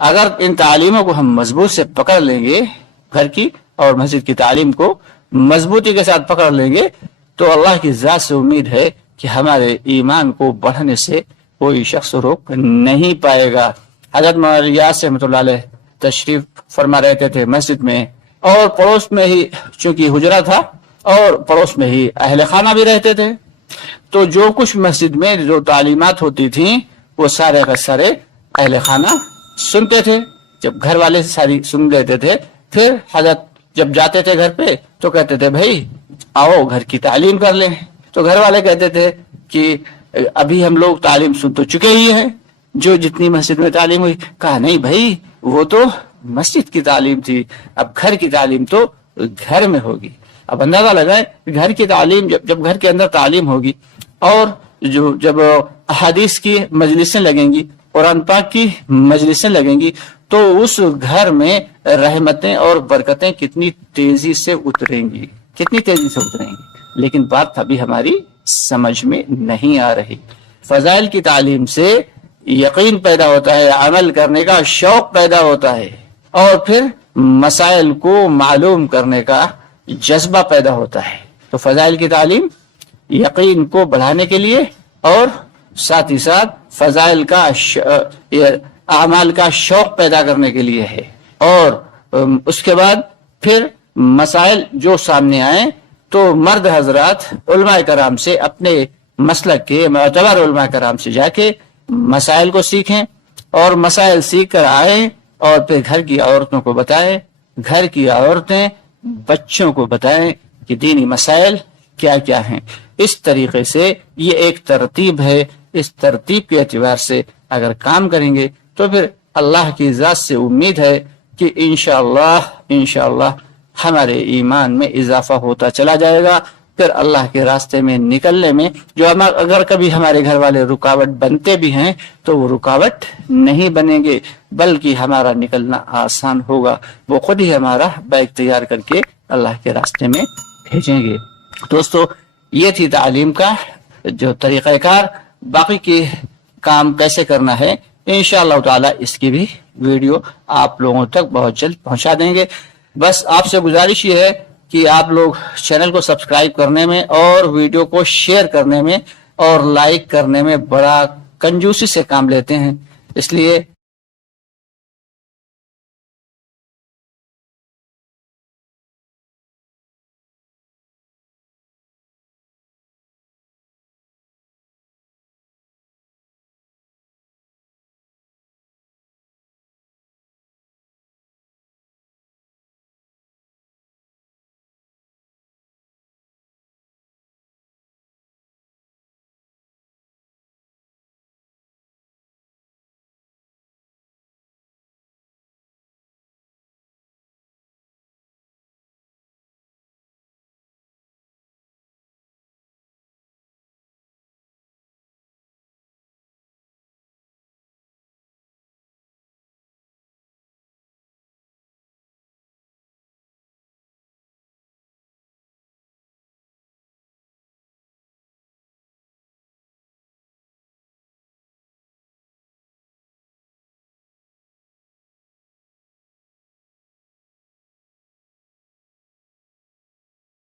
اگر ان تعلیموں کو ہم مضبوط سے پکڑ لیں گے، گھر کی اور مسجد کی تعلیم کو مضبوطی کے ساتھ پکڑ لیں گے، تو اللہ کی ذات سے امید ہے کہ ہمارے ایمان کو بڑھنے سے کوئی شخص روک نہیں پائے گا۔ حضرت مولانا ریاض رحمۃ اللہ علیہ تشریف فرما رہتے تھے مسجد میں، اور پڑوس میں ہی چونکہ حجرہ تھا اور پڑوس میں ہی اہل خانہ بھی رہتے تھے، تو جو کچھ مسجد میں جو تعلیمات ہوتی تھیں وہ سارے کا سارے اہل خانہ سنتے تھے۔ جب گھر والے ساری سن لیتے تھے، پھر حضرت جب جاتے تھے گھر پہ تو کہتے تھے بھائی آؤ گھر کی تعلیم کر لیں، تو گھر والے کہتے تھے کہ ابھی ہم لوگ تعلیم سن تو چکے ہی ہیں، جو جتنی مسجد میں تعلیم ہوئی۔ کہا نہیں بھائی، وہ تو مسجد کی تعلیم تھی، اب گھر کی تعلیم تو گھر میں ہوگی۔ اب اندازہ لگائیں، گھر کی تعلیم جب گھر کے اندر تعلیم ہوگی، اور جب احادیث کی مجلسیں لگیں گی، قرآن پاک کی مجلسیں لگیں گی، تو اس گھر میں رحمتیں اور برکتیں کتنی تیزی سے اتریں گی، کتنی تیزی سے اتریں گی۔ لیکن بات ابھی ہماری سمجھ میں نہیں آ رہی۔ فضائل کی تعلیم سے یقین پیدا ہوتا ہے، عمل کرنے کا شوق پیدا ہوتا ہے، اور پھر مسائل کو معلوم کرنے کا جذبہ پیدا ہوتا ہے۔ تو فضائل کی تعلیم یقین کو بڑھانے کے لیے اور ساتھ ہی ساتھ فضائل کا اعمال کا شوق پیدا کرنے کے لیے ہے، اور اس کے بعد پھر مسائل جو سامنے آئیں تو مرد حضرات علماء کرام سے، اپنے مسلک کے معتبر علماء کرام سے جا کے مسائل کو سیکھیں، اور مسائل سیکھ کر آئیں اور پھر گھر کی عورتوں کو بتائیں، گھر کی عورتیں بچوں کو بتائیں کہ دینی مسائل کیا کیا ہیں۔ اس طریقے سے یہ ایک ترتیب ہے، اس ترتیب کے اعتبار سے اگر کام کریں گے تو پھر اللہ کی ذات سے امید ہے کہ انشاءاللہ ہمارے ایمان میں اضافہ ہوتا چلا جائے گا۔ پھر اللہ کے راستے میں نکلنے میں جو اگر کبھی ہمارے گھر والے رکاوٹ بنتے بھی ہیں تو وہ رکاوٹ نہیں بنیں گے، بلکہ ہمارا نکلنا آسان ہوگا، وہ خود ہی ہمارا بیگ تیار کر کے اللہ کے راستے میں بھیجیں گے۔ دوستو، یہ تھی تعلیم کا جو طریقہ کار۔ باقی کے کام کیسے کرنا ہے انشاءاللہ تعالی اس کی بھی ویڈیو آپ لوگوں تک بہت جلد پہنچا دیں گے۔ بس آپ سے گزارش یہ ہے کہ آپ لوگ چینل کو سبسکرائب کرنے میں اور ویڈیو کو شیئر کرنے میں اور لائک کرنے میں بڑا کنجوسی سے کام لیتے ہیں، اس لیے